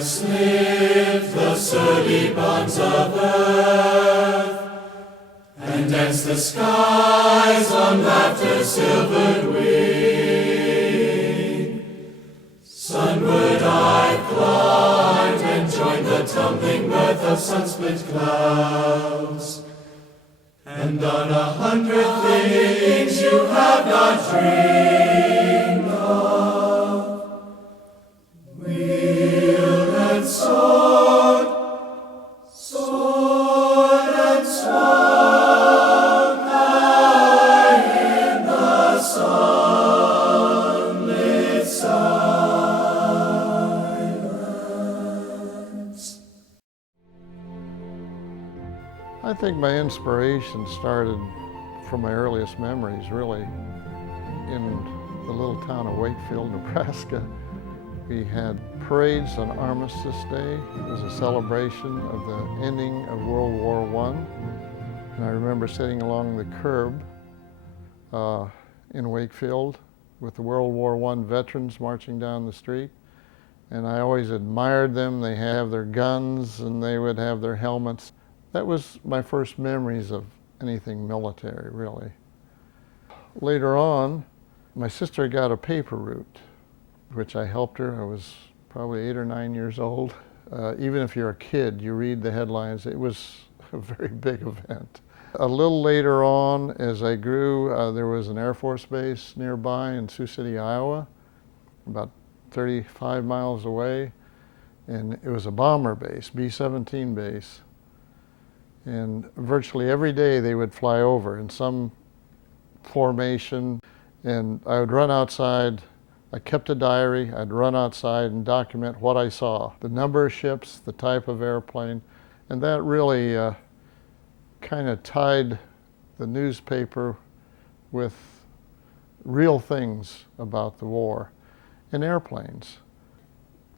has slipped the sturdy bonds of earth, and danced the skies on laughter's silvered wing. Sunward I've climbed and joined the tumbling mirth of sun-split clouds, and done 100 things you have not dreamed of. Wheeled and soared, soared and swung high in the sunlit silence. I think my inspiration started from my earliest memories, really, in the little town of Wakefield, Nebraska. We had parades on Armistice Day. It was a celebration of the ending of World War I. And I remember sitting along the curb in Wakefield with the World War I veterans marching down the street. And I always admired them. They have their guns and they would have their helmets. That was my first memories of anything military, really. Later on, my sister got a paper route, which I helped her. I was probably 8 or 9 years old. Even if you're a kid, you read the headlines. It was a very big event. A little later on, as I grew, there was an Air Force base nearby in Sioux City, Iowa, about 35 miles away. And it was a bomber base, B-17 base. And virtually every day they would fly over in some formation, and I would run outside. I kept a diary. I'd run outside and document what I saw, the number of ships, the type of airplane, and that really kind of tied the newspaper with real things about the war and airplanes.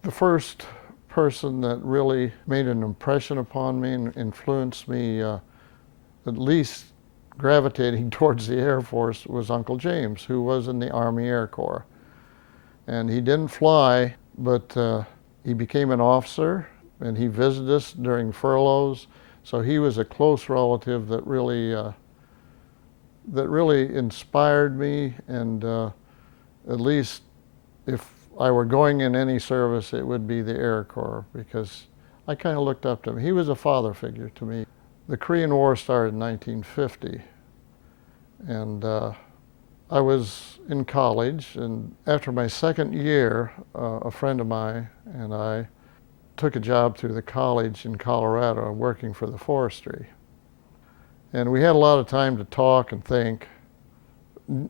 The first person that really made an impression upon me and influenced me, at least gravitating towards the Air Force, was Uncle James, who was in the Army Air Corps. And he didn't fly, but he became an officer, and he visited us during furloughs. So he was a close relative that really inspired me, and at least if I were going in any service, it would be the Air Corps, because I kind of looked up to him. He was a father figure to me. The Korean War started in 1950, and I was in college, and after my second year, a friend of mine and I took a job through the college in Colorado working for the forestry. And we had a lot of time to talk and think.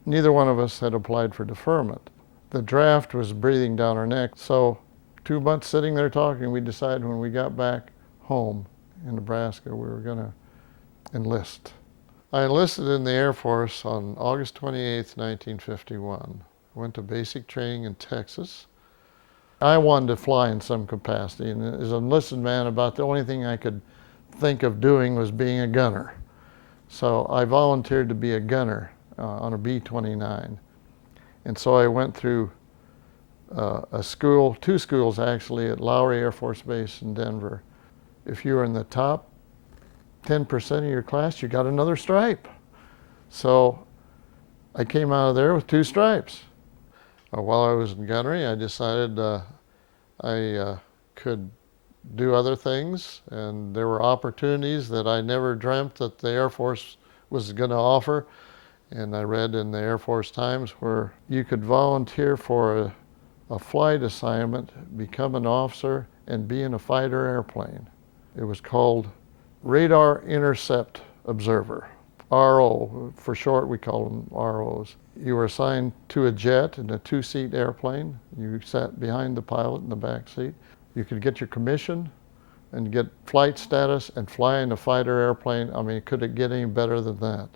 Neither one of us had applied for deferment. The draft was breathing down our neck, so 2 months sitting there talking, we decided when we got back home in Nebraska we were going to enlist. I enlisted in the Air Force on August 28th, 1951. Went to basic training in Texas. I wanted to fly in some capacity, and as an enlisted man, about the only thing I could think of doing was being a gunner. So I volunteered to be a gunner on a B-29. And so I went through a school, 2 schools actually, at Lowry Air Force Base in Denver. If you were in the top 10% of your class, you got another stripe. So I came out of there with 2 stripes. While I was in gunnery, I decided I could do other things, and there were opportunities that I never dreamt that the Air Force was going to offer. And I read in the Air Force Times where you could volunteer for a flight assignment, become an officer, and be in a fighter airplane. It was called Radar Intercept Observer, RO. For short, we call them ROs. You were assigned to a jet in a 2-seat airplane. You sat behind the pilot in the back seat. You could get your commission and get flight status and fly in a fighter airplane. I mean, could it get any better than that?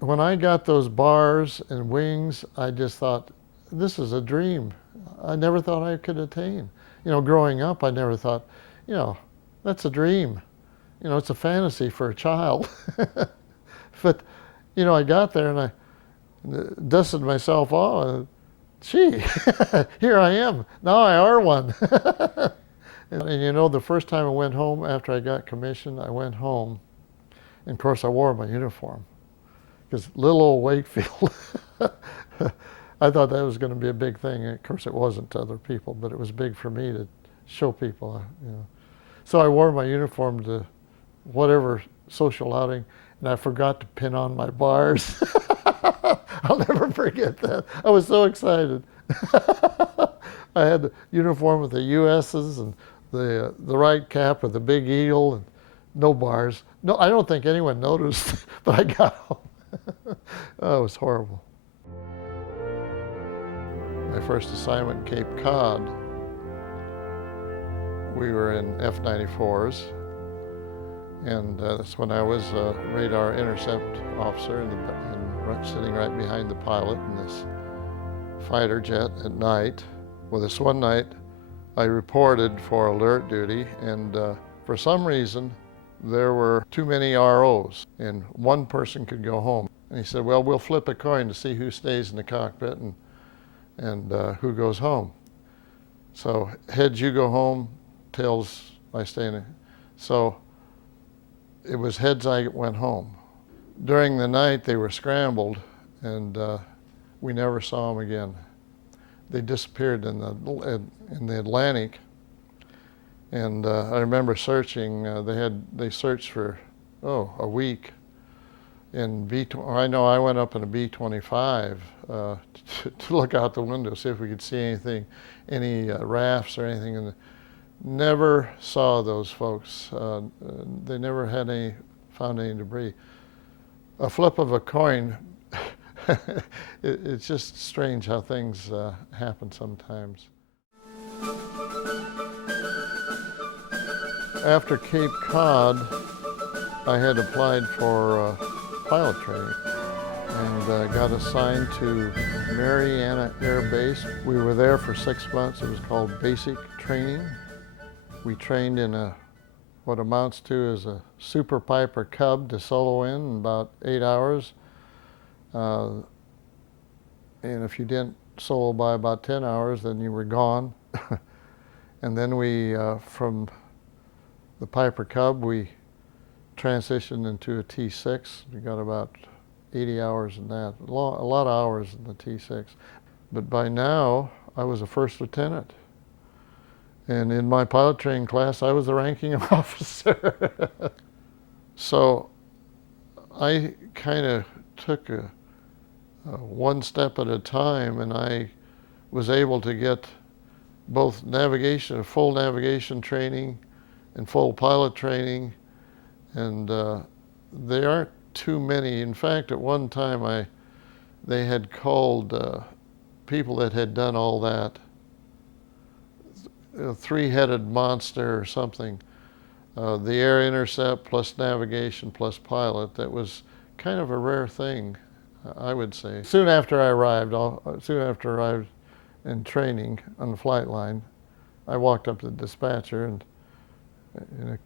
When I got those bars and wings, I just thought, this is a dream. I never thought I could attain. You know, growing up, I never thought, you know, that's a dream. You know, it's a fantasy for a child. But, you know, I got there and I dusted myself off. Gee, here I am. Now I are one. And you know, the first time I went home after I got commissioned, I went home, and of course I wore my uniform, because little old Wakefield, I thought that was going to be a big thing. Of course it wasn't to other people, but it was big for me to show people, you know. So I wore my uniform to whatever social outing, and I forgot to pin on my bars. I'll never forget that. I was so excited. I had the uniform with the US's and the right cap with the big eagle and no bars. No, I don't think anyone noticed, but I got home. Oh, it was horrible. My first assignment in Cape Cod, we were in F-94s, and that's when I was a radar intercept officer and sitting right behind the pilot in this fighter jet at night. Well, this one night I reported for alert duty, and for some reason there were too many ROs and one person could go home. And he said, well, we'll flip a coin to see who stays in the cockpit and who goes home. So heads, you go home, tails, I stay in it. So it was heads, I went home. During the night they were scrambled, and we never saw them again. They disappeared in the Atlantic, and I remember searching. They searched for a week. I know I went up in a B-25 to look out the window, see if we could see anything, any rafts or anything, and never saw those folks. They never found any debris. A flip of a coin. It's just strange how things happen sometimes. After Cape Cod, I had applied for pilot training and got assigned to Mariana Air Base. We were there for 6 months. It was called basic training. We trained in what amounts to as a Super Piper Cub to solo in about 8 hours. And if you didn't solo by about 10 hours, then you were gone. And then we, from the Piper Cub, we transitioned into a T6. We got about 80 hours in that, a lot of hours in the T6. But by now, I was a first lieutenant. And in my pilot training class, I was the ranking officer. So I kind of took one step at a time, and I was able to get both full navigation training and full pilot training, and they aren't too many. In fact, at one time they had called people that had done all that a three-headed monster or something. The air intercept plus navigation plus pilot. That was kind of a rare thing, I would say. Soon after I arrived in training on the flight line, I walked up to the dispatcher and in a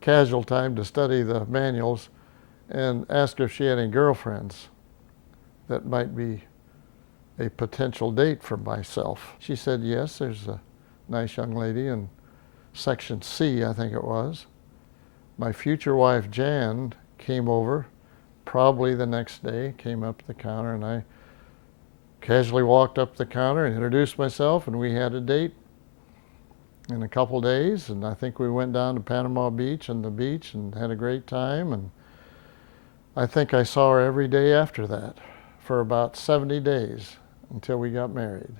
casual time to study the manuals and asked her if she had any girlfriends that might be a potential date for myself. She said, yes, there's a nice young lady in Section C, I think it was. My future wife, Jan, came over probably the next day, came up to the counter, and I casually walked up the counter and introduced myself, and we had a date in a couple days, and I think we went down to Panama Beach and the beach and had a great time, and I think I saw her every day after that for about 70 days until we got married.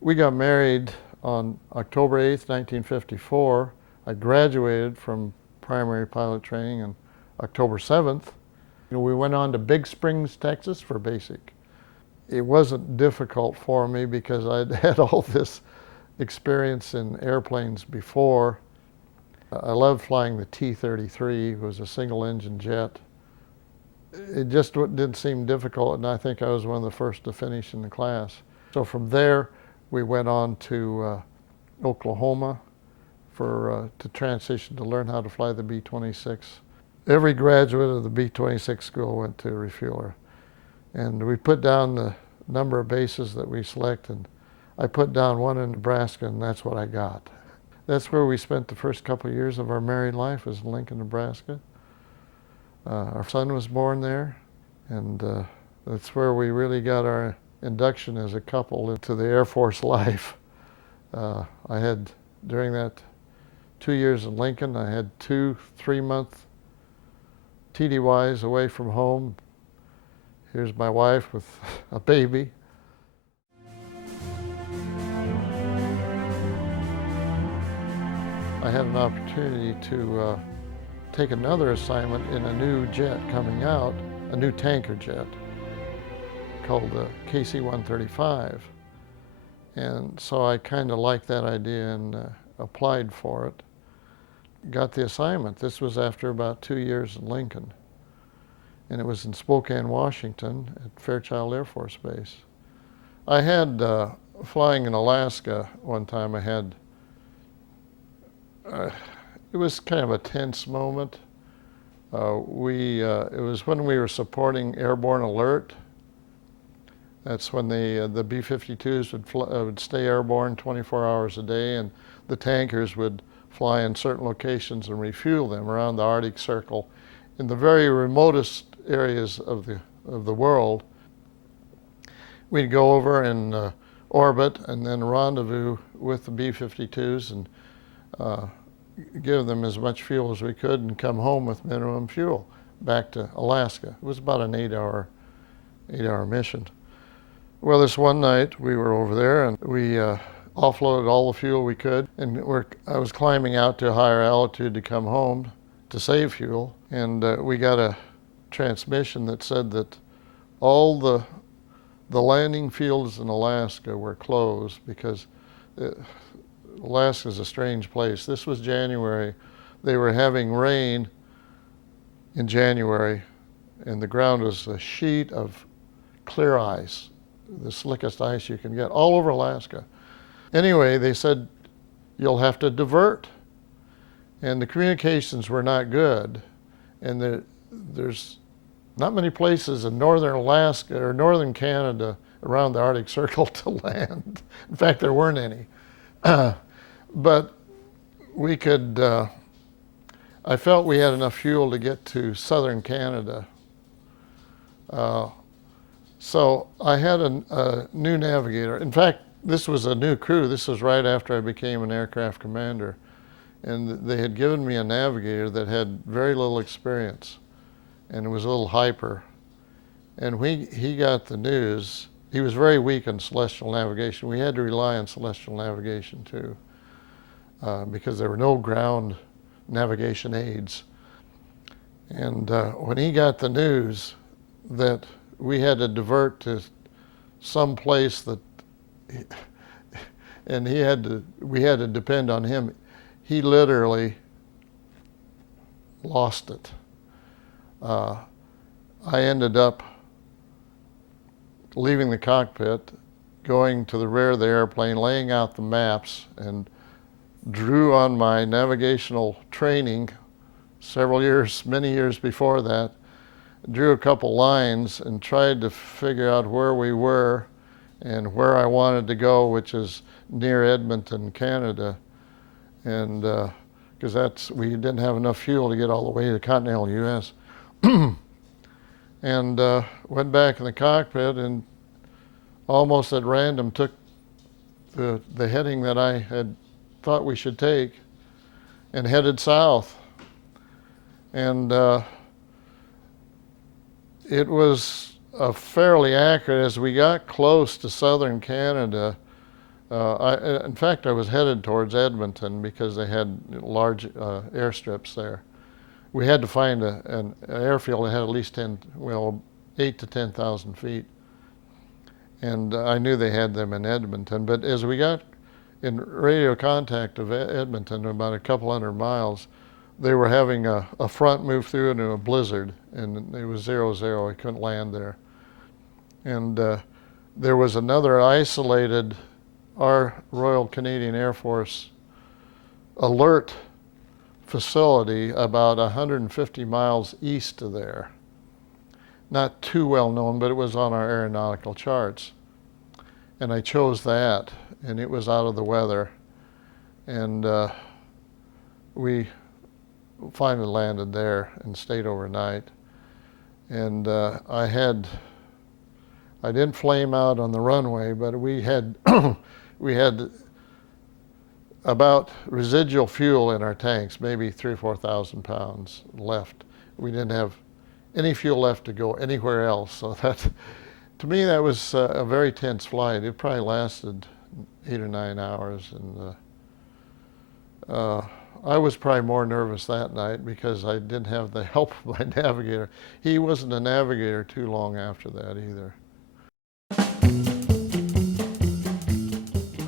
We got married on October 8th, 1954. I graduated from primary pilot training on October 7th. We went on to Big Springs, Texas for basic. It wasn't difficult for me because I'd had all this experience in airplanes before. I loved flying the T-33. It was a single engine jet. It just didn't seem difficult, and I think I was one of the first to finish in the class. So from there, we went on to Oklahoma to transition to learn how to fly the B-26. Every graduate of the B-26 school went to refueler. And we put down the number of bases that we select, and I put down one in Nebraska, and that's what I got. That's where we spent the first couple of years of our married life, was in Lincoln, Nebraska. Our son was born there, and that's where we really got our induction as a couple into the Air Force life. I had, during that 2 years in Lincoln, I had 2 3-month TDYs away from home. Here's my wife with a baby. I had an opportunity to take another assignment in a new jet coming out, a new tanker jet called the KC-135. And so I kind of liked that idea and applied for it. Got the assignment. This was after about 2 years in Lincoln. And it was in Spokane, Washington at Fairchild Air Force Base. I had, flying in Alaska one time, it was kind of a tense moment. It was when we were supporting airborne alert. That's when the B-52s would stay airborne 24 hours a day, and the tankers would fly in certain locations and refuel them around the Arctic Circle in the very remotest areas of the world. We'd go over and orbit and then rendezvous with the B-52s and give them as much fuel as we could and come home with minimum fuel back to Alaska. It was about an 8-hour mission. Well, this one night we were over there and we offloaded all the fuel we could, and I was climbing out to a higher altitude to come home to save fuel, and we got a transmission that said that all the landing fields in Alaska were closed because Alaska's a strange place. This was January. They were having rain in January, and the ground was a sheet of clear ice, the slickest ice you can get, all over Alaska. Anyway, they said, you'll have to divert. And the communications were not good. And there's not many places in northern Alaska or northern Canada around the Arctic Circle to land. In fact, there weren't any. But we could, I felt we had enough fuel to get to southern Canada. So I had a new navigator. In fact, this was a new crew. This was right after I became an aircraft commander. And they had given me a navigator that had very little experience, and it was a little hyper. And he got the news. He was very weak in celestial navigation. We had to rely on celestial navigation too, because there were no ground navigation aids. And when he got the news that we had to divert to some place that, and we had to depend on him, he literally lost it. I ended up leaving the cockpit, going to the rear of the airplane, laying out the maps, and drew on my navigational training many years before that, drew a couple lines and tried to figure out where we were and where I wanted to go, which is near Edmonton, Canada. And because we didn't have enough fuel to get all the way to the continental U.S. And went back in the cockpit and almost at random took the heading that I had thought we should take and headed south. And it was fairly accurate. As we got close to southern Canada, in fact, I was headed towards Edmonton because they had large airstrips there. We had to find an airfield that had at least 8 to 10,000 feet. And I knew they had them in Edmonton. But as we got in radio contact of Edmonton, about a couple hundred miles, they were having a front move through into a blizzard, and it was 0-0. I couldn't land there. And there was another isolated, our Royal Canadian Air Force alert facility about 150 miles east of there. Not too well known, but it was on our aeronautical charts. And I chose that. and it was out of the weather. And we finally landed there and stayed overnight. And I didn't flame out on the runway, but we had we had about residual fuel in our tanks, maybe 3,000 or 4,000 pounds left. We didn't have any fuel left to go anywhere else. So that, to me, that was a very tense flight. It probably lasted 8 or 9 hours, and I was probably more nervous that night because I didn't have the help of my navigator. He wasn't a navigator too long after that either.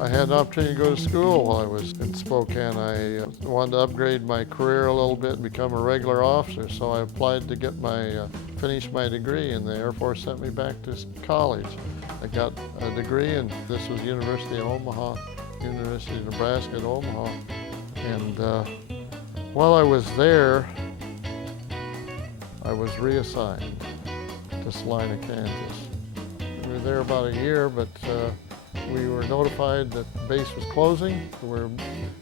I had an opportunity to go to school while I was in Spokane. I wanted to upgrade my career a little bit and become a regular officer, so I applied to get finish my degree, and the Air Force sent me back to college. I got a degree, and this was University of Omaha, University of Nebraska at Omaha. And while I was there, I was reassigned to Salina, Kansas. We were there about a year, but we were notified that the base was closing.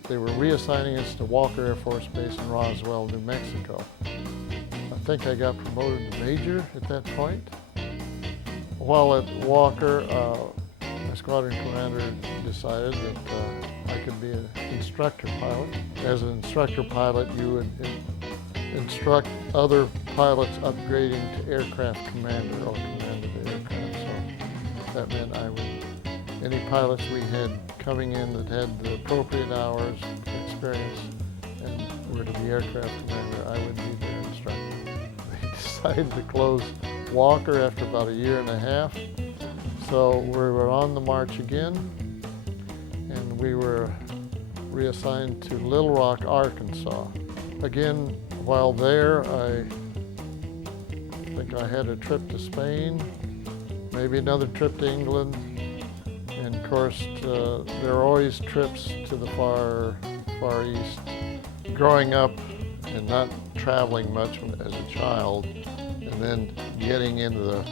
They were reassigning us to Walker Air Force Base in Roswell, New Mexico. I think I got promoted to major at that point. While at Walker, my squadron commander decided that I could be an instructor pilot. As an instructor pilot, you would instruct other pilots upgrading to aircraft commander or commander of the aircraft. So that meant any pilots we had coming in that had the appropriate hours, experience, and were to be aircraft commander, I would be their instructor. They decided to close Walker after about a year and a half. So we were on the march again, and we were reassigned to Little Rock, Arkansas. Again, while there, I think I had a trip to Spain, maybe another trip to England, and of course, there are always trips to the far east. Growing up and not traveling much as a child, and then getting into the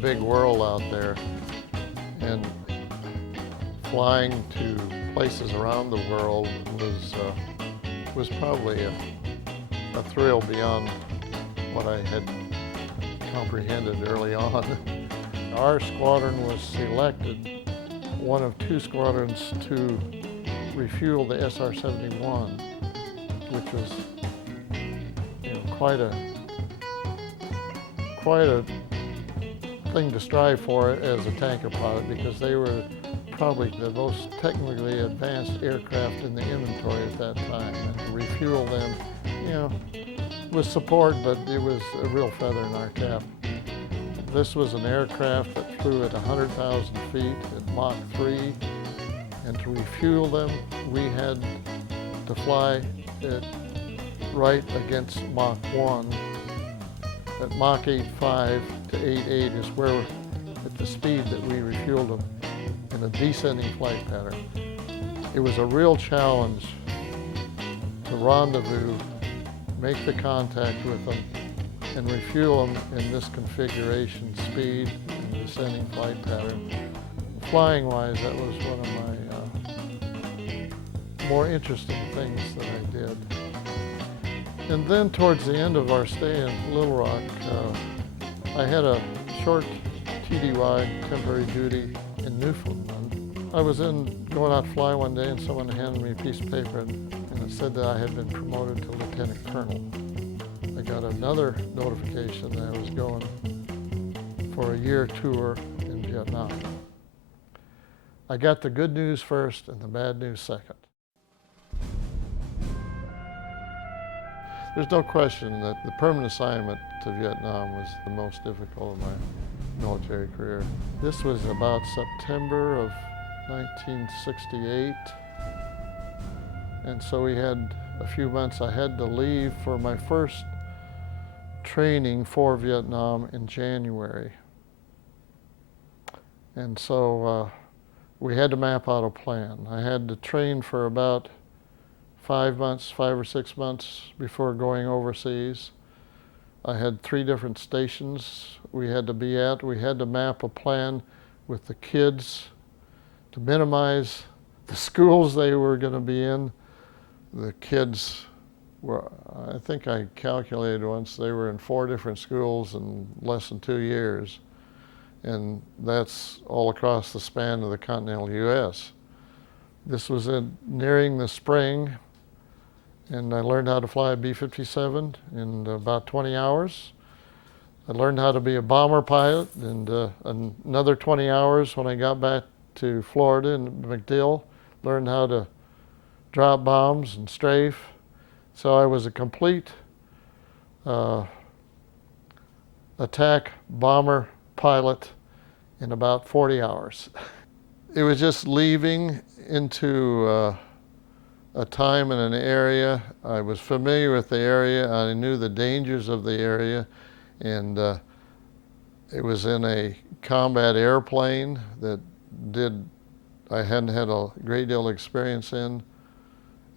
big world out there, and flying to places around the world was probably a thrill beyond what I had comprehended early on. Our squadron was selected, one of 2 squadrons, to refuel the SR-71, which was, quite a thing to strive for as a tanker pilot, because they were probably the most technically advanced aircraft in the inventory at that time. And to refuel them, with support, but it was a real feather in our cap. This was an aircraft that flew at 100,000 feet at Mach 3, and to refuel them, we had to fly it right against Mach 1. At Mach 8.5 to 8.8 is where, at the speed that we refueled them, in a descending flight pattern. It was a real challenge to rendezvous, make the contact with them, and refuel them in this configuration, speed, and descending flight pattern. Flying-wise, that was one of my more interesting things that I did. And then towards the end of our stay in Little Rock, I had a short TDY, temporary duty, in Newfoundland. I was going out to fly one day, and someone handed me a piece of paper, and it said that I had been promoted to lieutenant colonel. I got another notification that I was going for a year tour in Vietnam. I got the good news first and the bad news second. There's no question that the permanent assignment to Vietnam was the most difficult of my military career. This was about September of 1968. And so we had a few months. I had to leave for my first training for Vietnam in January. And so we had to map out a plan. I had to train for about 5 or 6 months before going overseas. I had 3 different stations we had to be at. We had to map a plan with the kids to minimize the schools they were going to be in. The kids were, I think I calculated once, they were in 4 different schools in less than 2 years. And that's all across the span of the continental U.S. This was nearing the spring, and I learned how to fly a B-57 in about 20 hours. I learned how to be a bomber pilot, and another 20 hours when I got back to Florida in MacDill, learned how to drop bombs and strafe. So I was a complete attack bomber pilot in about 40 hours. It was just leaving into a time and an area. I was familiar with the area. I knew the dangers of the area, and it was in a combat airplane that I hadn't had a great deal of experience in,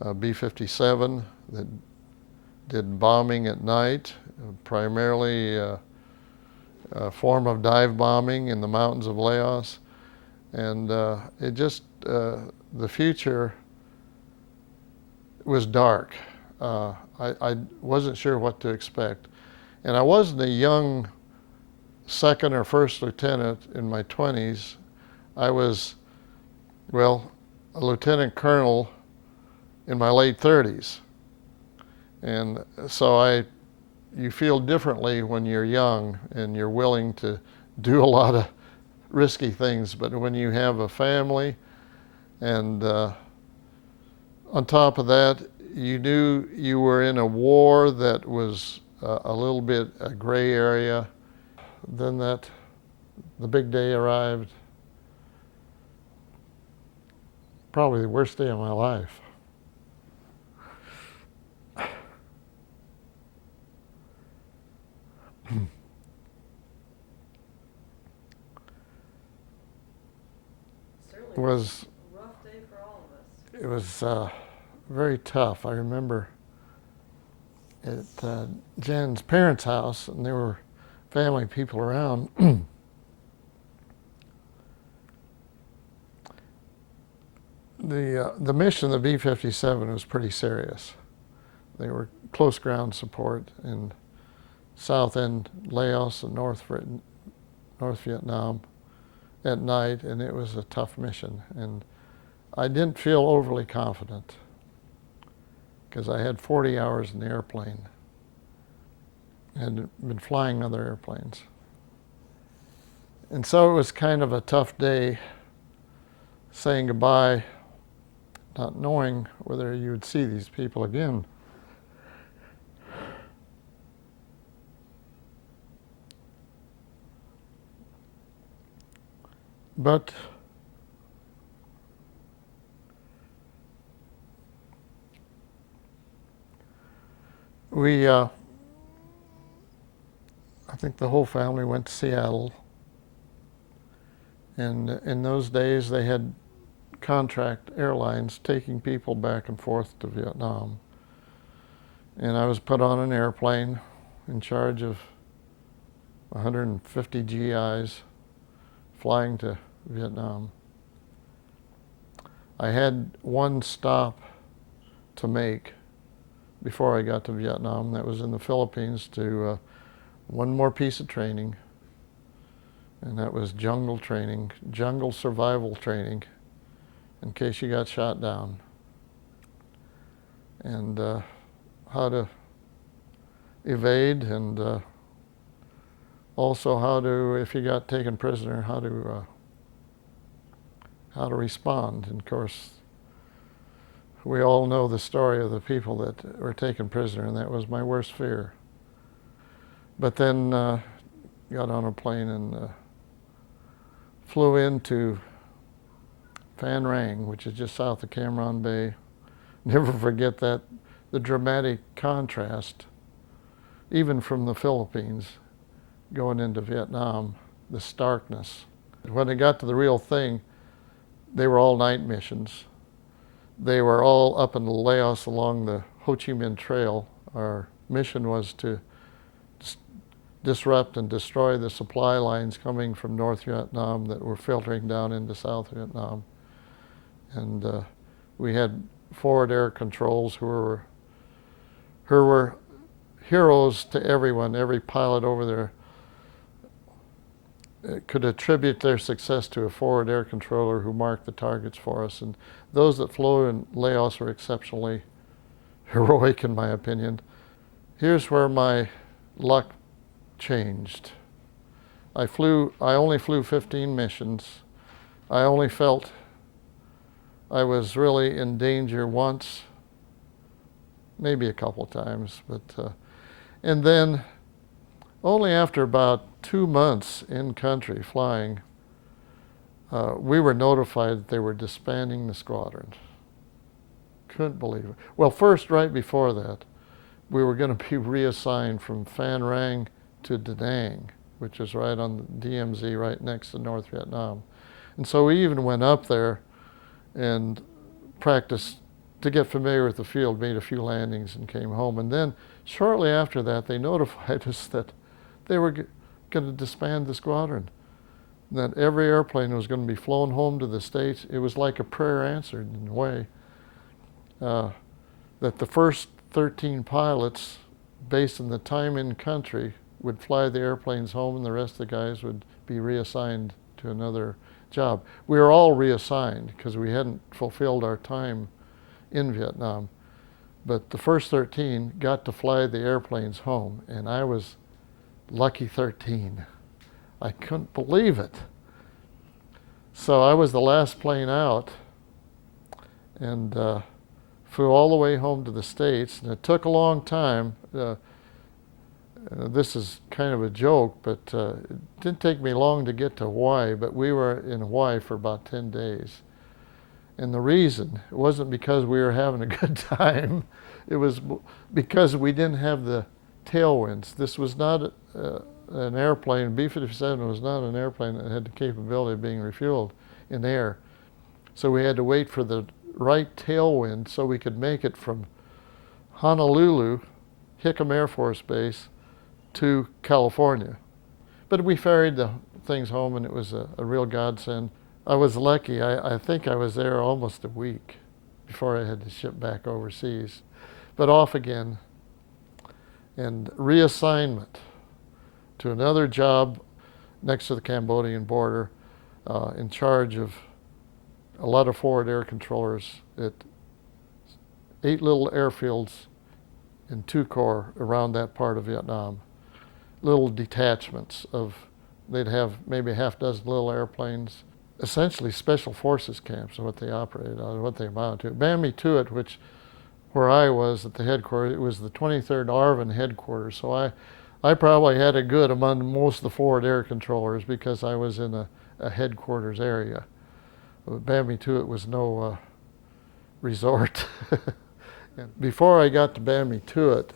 a B-57 that did bombing at night, primarily a form of dive bombing in the mountains of Laos. And it just, the future was dark. I wasn't sure what to expect. And I wasn't a young second or first lieutenant in my 20s. I was, well, a lieutenant colonel in my late 30s. And so you feel differently when you're young and you're willing to do a lot of risky things. But when you have a family, and on top of that, you knew you were in a war that was a little bit a gray area. Then the big day arrived. Probably the worst day of my life. It was a rough day for all of us. It was very tough. I remember at Jan's parents' house, and there were family people around. The mission of the B-57 was pretty serious. They were close ground support in South End, Laos, and North Vietnam at night, and it was a tough mission. And I didn't feel overly confident because I had 40 hours in the airplane and been flying other airplanes. And so it was kind of a tough day saying goodbye, not knowing whether you would see these people again. But I think the whole family went to Seattle. And in those days, they had contract airlines taking people back and forth to Vietnam. And I was put on an airplane in charge of 150 GIs flying to Vietnam. I had one stop to make before I got to Vietnam. That was in the Philippines to one more piece of training, and that was jungle training, jungle survival training, in case you got shot down, and how to evade, and also how to, if you got taken prisoner, how to respond. And of course, we all know the story of the people that were taken prisoner, and that was my worst fear. But then got on a plane and flew into Phan Rang, which is just south of Cam Ranh Bay. Never forget that, the dramatic contrast, even from the Philippines going into Vietnam, the starkness. When they got to the real thing, they were all night missions. They were all up in Laos along the Ho Chi Minh Trail. Our mission was to disrupt and destroy the supply lines coming from North Vietnam that were filtering down into South Vietnam. and we had forward air controls who were heroes to everyone. Every pilot over there could attribute their success to a forward air controller who marked the targets for us. And those that flew in Laos were exceptionally heroic, in my opinion. Here's where my luck changed. I only flew 15 missions. I only felt I was really in danger once, maybe a couple times, but and then only after about 2 months in country flying, we were notified that they were disbanding the squadron. Couldn't believe it. Well, first, right before that, we were going to be reassigned from Phan Rang to Da Nang, which is right on the DMZ, right next to North Vietnam. And so we even went up there and practiced to get familiar with the field, made a few landings and came home. And then shortly after that, they notified us that they were going to disband the squadron, that every airplane was going to be flown home to the States. It was like a prayer answered in a way, that the first 13 pilots, based on the time in country, would fly the airplanes home, and the rest of the guys would be reassigned to another job. We were all reassigned because we hadn't fulfilled our time in Vietnam. But the first 13 got to fly the airplanes home, and I was lucky 13. I couldn't believe it. So I was the last plane out, and flew all the way home to the States, and it took a long time. This is kind of a joke, but it didn't take me long to get to Hawaii, but we were in Hawaii for about 10 days. And the reason, it wasn't because we were having a good time, it was because we didn't have the tailwinds. This was not an airplane, B-57 was not an airplane that had the capability of being refueled in air. So we had to wait for the right tailwind so we could make it from Honolulu, Hickam Air Force Base, to California. But we ferried the things home, and it was a real godsend. I was lucky. I think I was there almost a week before I had to ship back overseas. But off again, and reassignment to another job next to the Cambodian border, in charge of a lot of forward air controllers at 8 little airfields in 2 Corps around that part of Vietnam. Little detachments of, they'd have maybe a half dozen little airplanes, essentially special forces camps, what they operated on, what they amounted to. Ban Me Tuet, where I was at the headquarters, it was the 23rd ARVN headquarters, so I probably had it good among most of the forward air controllers because I was in a headquarters area. Ban Me Tuet was no resort. Before I got to Ban Me Tuet,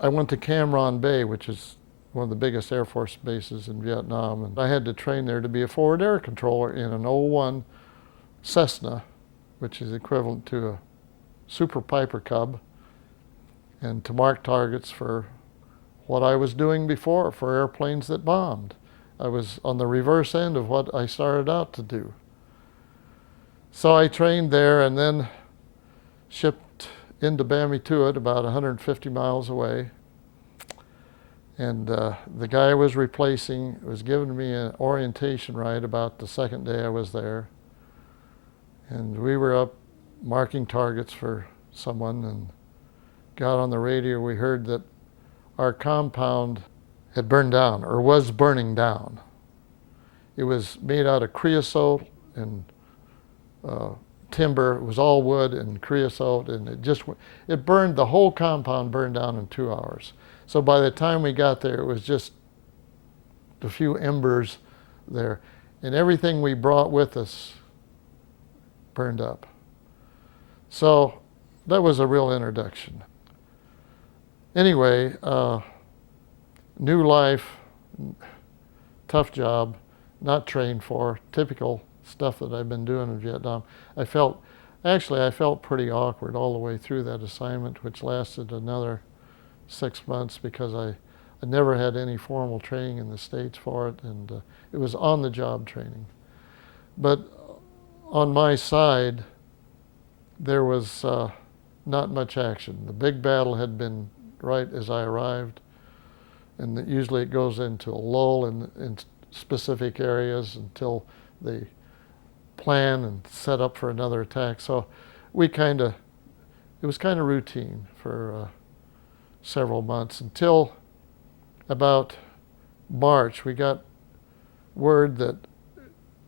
I went to Cam Ranh Bay, which is one of the biggest Air Force bases in Vietnam, and I had to train there to be a forward air controller in an '01 Cessna, which is equivalent to a Super Piper Cub, and to mark targets for what I was doing before for airplanes that bombed. I was on the reverse end of what I started out to do. So I trained there and then shipped into Ban Me Tuet, about 150 miles away. And the guy I was replacing was giving me an orientation ride about the second day I was there. And we were up marking targets for someone and got on the radio. We heard that our compound had burned down, or was burning down. It was made out of creosote and timber. It was all wood and creosote, and it burned, the whole compound burned down in 2 hours. So by the time we got there, it was just a few embers there, and everything we brought with us burned up. So that was a real introduction. Anyway, new life, tough job, not trained for, typical stuff that I've been doing in Vietnam. I felt pretty awkward all the way through that assignment, which lasted another 6 months because I never had any formal training in the States for it, and it was on-the-job training. But on my side, there was not much action. The big battle had been right as I arrived, and usually it goes into a lull in specific areas until they plan and set up for another attack. So it was kind of routine for several months until about March. We got word that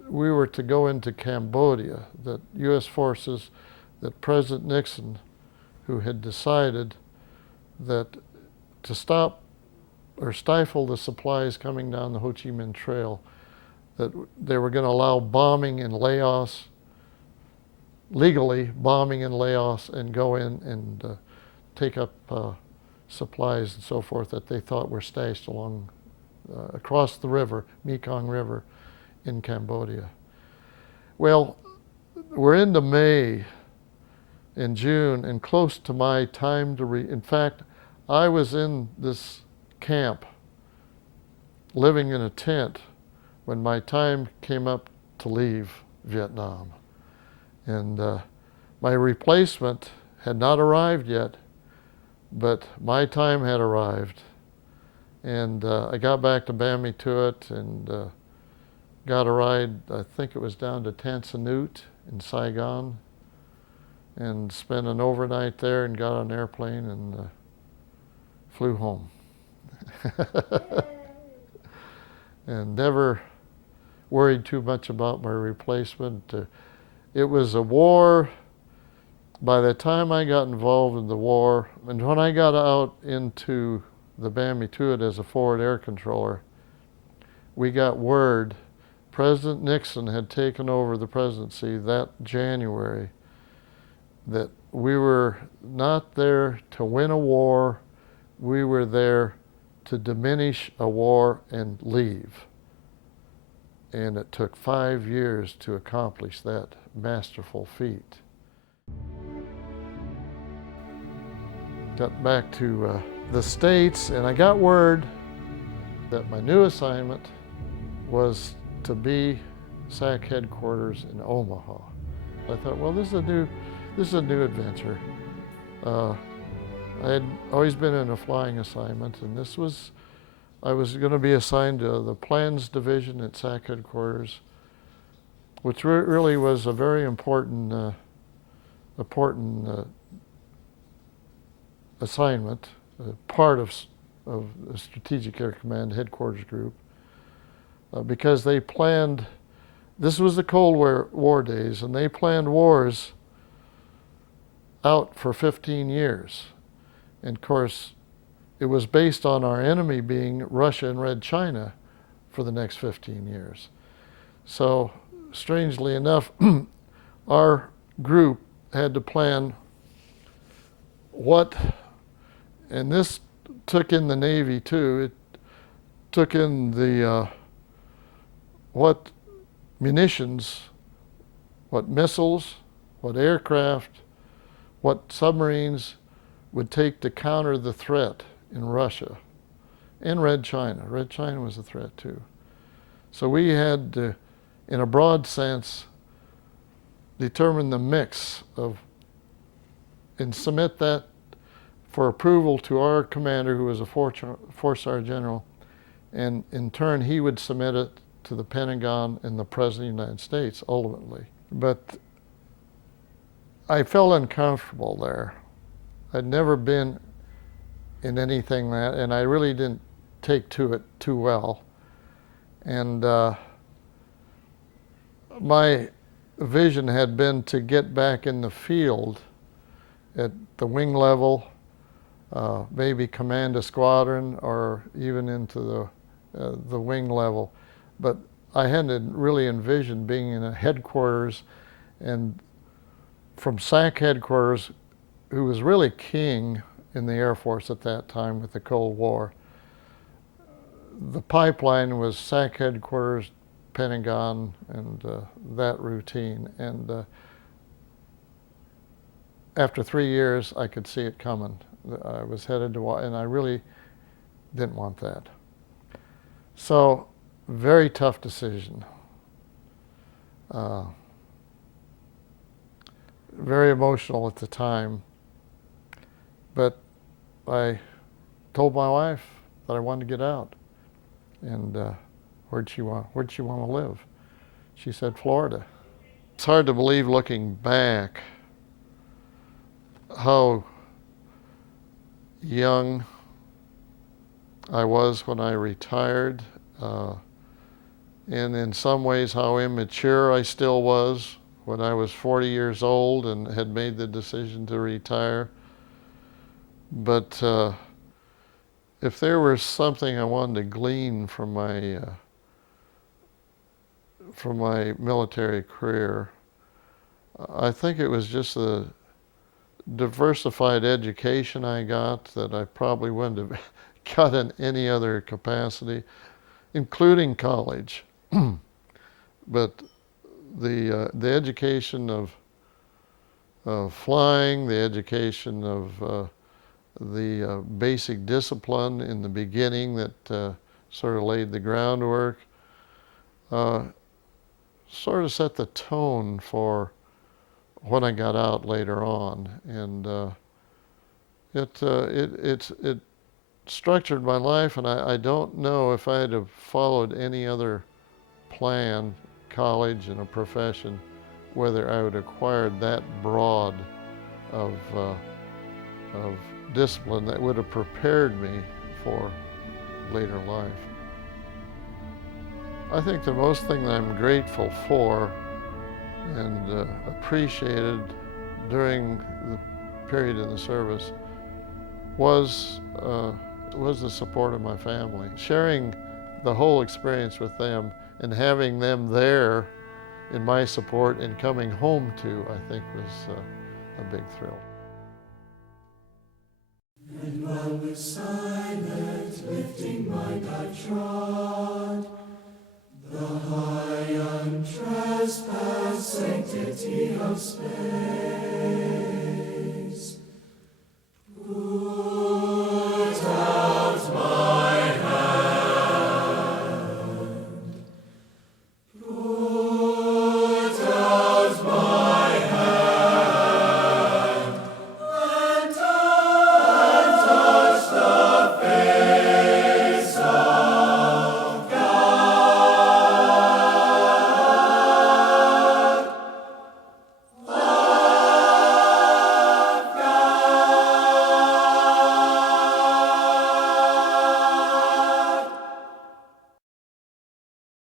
we were to go into Cambodia, that U.S. forces, that President Nixon, who had decided that to stop or stifle the supplies coming down the Ho Chi Minh Trail, that they were going to allow bombing in Laos, legally bombing in Laos, and go in and take up supplies and so forth that they thought were stashed along across the river, Mekong River, in Cambodia. Well, we're into May and June, and close to my time to in fact, I was in this camp, living in a tent, when my time came up to leave Vietnam. And my replacement had not arrived yet, but my time had arrived. And I got back to Ban Me Tuot and got a ride, I think it was down to Tan Son Nhut in Saigon, and spent an overnight there and got on an airplane and flew home. And never worried too much about my replacement. It was a war. By the time I got involved in the war, and when I got out into the Ban Me Tuot as a forward air controller, we got word President Nixon had taken over the presidency that January, that we were not there to win a war, we were there to diminish a war and leave. And it took 5 years to accomplish that masterful feat. Got back to the States, and I got word that my new assignment was to be SAC headquarters in Omaha. I thought, well, this is a new adventure. I had always been in a flying assignment, and I was going to be assigned to the Plans Division at SAC headquarters, which really was a very important assignment, part of the Strategic Air Command headquarters group, because they planned, this was the Cold War days, and they planned wars out for 15 years. And of course, it was based on our enemy being Russia and Red China for the next 15 years. So, strangely enough, our group had to plan and this took in the Navy too, it took in the, what munitions, what missiles, what aircraft, what submarines would take to counter the threat in Russia and Red China. Red China was a threat too. So we had to, in a broad sense, determine the mix of, and submit that for approval to our commander, who was a four-star general, and in turn he would submit it to the Pentagon and the President of the United States ultimately. But I felt uncomfortable there. I'd never been in anything and I really didn't take to it too well. And my vision had been to get back in the field at the wing level, maybe command a squadron or even into the wing level. But I hadn't really envisioned being in a headquarters, and from SAC headquarters, who was really king in the Air Force at that time with the Cold War. The pipeline was SAC headquarters, Pentagon, and that routine. And after 3 years, I could see it coming. I was headed to, and I really didn't want that. So, very tough decision. very emotional at the time. But I told my wife that I wanted to get out. And where'd she want to live? She said Florida. It's hard to believe looking back how young I was when I retired, and in some ways how immature I still was when I was 40 years old and had made the decision to retire. But if there was something I wanted to glean from my military career, I think it was just the diversified education I got that I probably wouldn't have got in any other capacity, including college. But the education of flying, the education of the basic discipline in the beginning that sort of laid the groundwork, sort of set the tone for when I got out later on, and it structured my life. And I don't know if I'd have followed any other plan, college and a profession, whether I would have acquired that broad of discipline that would have prepared me for later life. I think the most thing that I'm grateful for and appreciated during the period in the service was the support of my family. Sharing the whole experience with them and having them there in my support and coming home to, I think, was a big thrill. And while we're silent, lifting my God trod, the high untrespassed sanctity of space.